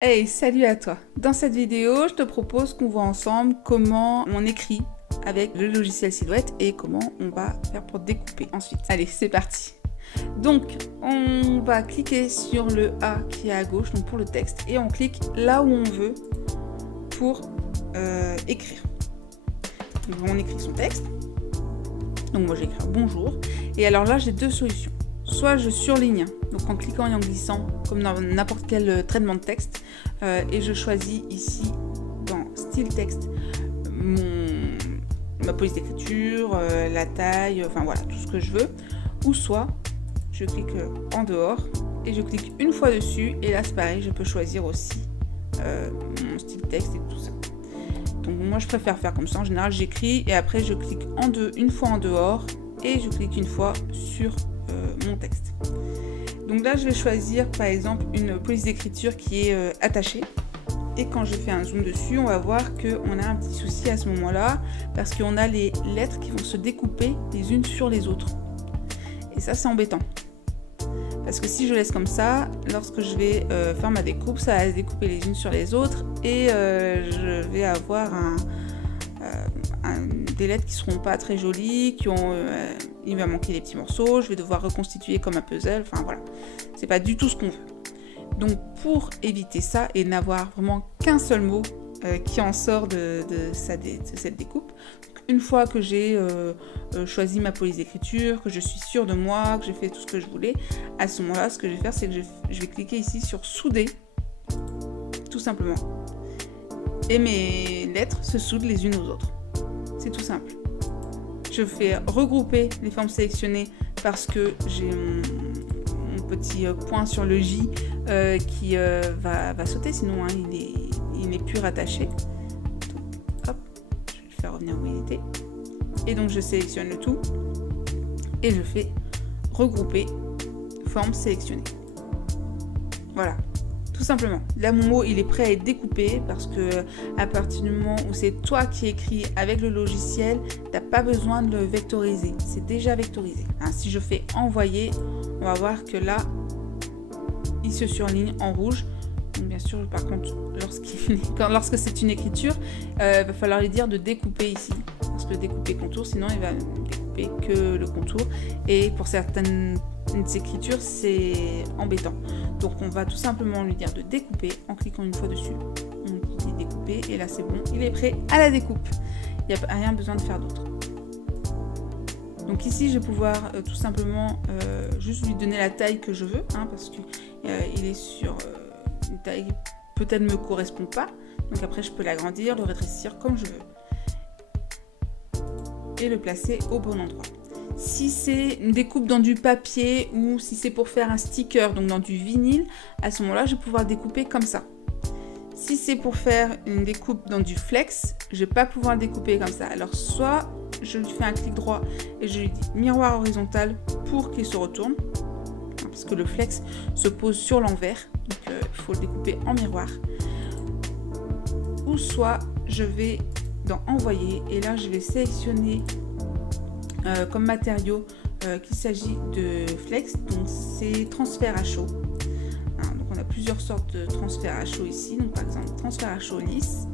Hey, salut à toi! Dans cette vidéo, je te propose qu'on voit ensemble comment on écrit avec le logiciel Silhouette et comment on va faire pour découper ensuite. Allez, c'est parti! Donc, on va cliquer sur le A qui est à gauche, donc pour le texte, et on clique là où on veut pour écrire. Donc, on écrit son texte. Donc moi, je vais écrire bonjour. Et alors là, j'ai deux solutions. Soit je surligne, donc en cliquant et en glissant, comme dans n'importe quel traitement de texte, et je choisis ici, dans style texte, ma police d'écriture, la taille, enfin voilà, tout ce que je veux. Ou soit, je clique en dehors, et je clique une fois dessus, et là c'est pareil, je peux choisir aussi mon style texte et tout ça. Donc moi je préfère faire comme ça, en général j'écris, et après je clique une fois en dehors, et je clique une fois sur mon texte. Donc là je vais choisir par exemple une police d'écriture qui est attachée, et quand je fais un zoom dessus on va voir qu'on a un petit souci à ce moment là parce qu'on a les lettres qui vont se découper les unes sur les autres, et ça c'est embêtant parce que si je laisse comme ça, lorsque je vais faire ma découpe, ça va se découper les unes sur les autres, et je vais avoir des lettres qui seront pas très jolies, il va manquer des petits morceaux, je vais devoir reconstituer comme un puzzle, enfin voilà, c'est pas du tout ce qu'on veut. Donc pour éviter ça et n'avoir vraiment qu'un seul mot qui en sort de cette découpe, une fois que j'ai choisi ma police d'écriture, que je suis sûre de moi, que j'ai fait tout ce que je voulais, à ce moment-là, ce que je vais faire, c'est que je vais cliquer ici sur souder, tout simplement. Et mes lettres se soudent les unes aux autres. C'est tout simple. Je fais regrouper les formes sélectionnées parce que j'ai mon petit point sur le J qui va sauter, sinon hein, il n'est plus rattaché. Donc, hop, je vais le faire revenir où il était. Et donc je sélectionne le tout et je fais regrouper formes sélectionnées. Voilà. Tout simplement. Là, mon mot, il est prêt à être découpé parce que à partir du moment où c'est toi qui écris avec le logiciel, t'as pas besoin de le vectoriser. C'est déjà vectorisé. Hein, si je fais envoyer, on va voir que là, il se surligne en rouge. Donc, bien sûr, par contre, lorsque c'est une écriture, va falloir lui dire de découper ici. Parce que découper contour, sinon il va découper que le contour. Et pour certaines écritures, c'est embêtant. Donc on va tout simplement lui dire de découper en cliquant une fois dessus. On dit découper et là c'est bon, il est prêt à la découpe. Il n'y a rien besoin de faire d'autre. Donc ici je vais pouvoir tout simplement juste lui donner la taille que je veux, hein, parce qu'il est sur une taille qui peut-être ne me correspond pas. Donc après je peux l'agrandir, le rétrécir comme je veux. Et le placer au bon endroit. Si c'est une découpe dans du papier ou si c'est pour faire un sticker, donc dans du vinyle, à ce moment-là, je vais pouvoir découper comme ça. Si c'est pour faire une découpe dans du flex, je ne vais pas pouvoir le découper comme ça. Alors soit je lui fais un clic droit et je lui dis miroir horizontal pour qu'il se retourne, parce que le flex se pose sur l'envers, donc il faut le découper en miroir. Ou soit je vais dans envoyer et là je vais sélectionner comme matériau qu'il s'agit de flex, donc c'est transfert à chaud. Hein, donc on a plusieurs sortes de transfert à chaud ici, donc par exemple transfert à chaud lisse.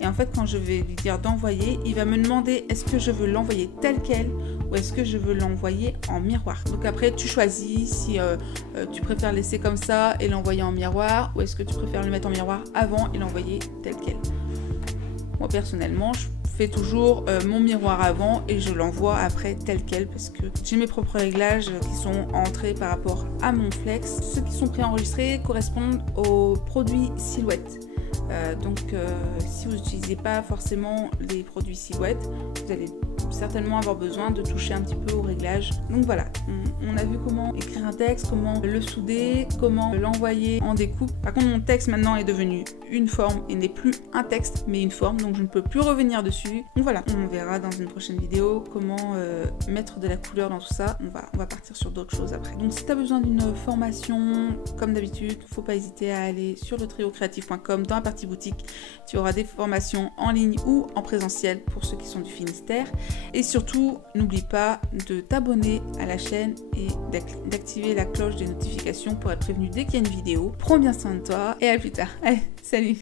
Et en fait quand je vais lui dire d'envoyer, il va me demander est-ce que je veux l'envoyer tel quel ou est-ce que je veux l'envoyer en miroir. Donc après tu choisis si tu préfères laisser comme ça et l'envoyer en miroir, ou est-ce que tu préfères le mettre en miroir avant et l'envoyer tel quel. Moi personnellement je fais toujours mon miroir avant et je l'envoie après tel quel parce que j'ai mes propres réglages qui sont entrés par rapport à mon flex. Ceux qui sont préenregistrés correspondent aux produits Silhouette. Donc si vous n'utilisez pas forcément les produits Silhouette, vous allez certainement avoir besoin de toucher un petit peu aux réglages. Donc voilà, on a vu comment écrire un texte, comment le souder, comment l'envoyer en découpe. Par contre mon texte maintenant est devenu une forme et n'est plus un texte mais une forme, donc je ne peux plus revenir dessus. Donc voilà, on verra dans une prochaine vidéo comment mettre de la couleur dans tout ça. On va partir sur d'autres choses après. Donc si tu as besoin d'une formation, comme d'habitude, faut pas hésiter à aller sur le triocreative.com dans la partie boutique. Tu auras des formations en ligne ou en présentiel pour ceux qui sont du Finistère. Et surtout, n'oublie pas de t'abonner à la chaîne et d'activer la cloche des notifications pour être prévenu dès qu'il y a une vidéo. Prends bien soin de toi et à plus tard. Allez, salut!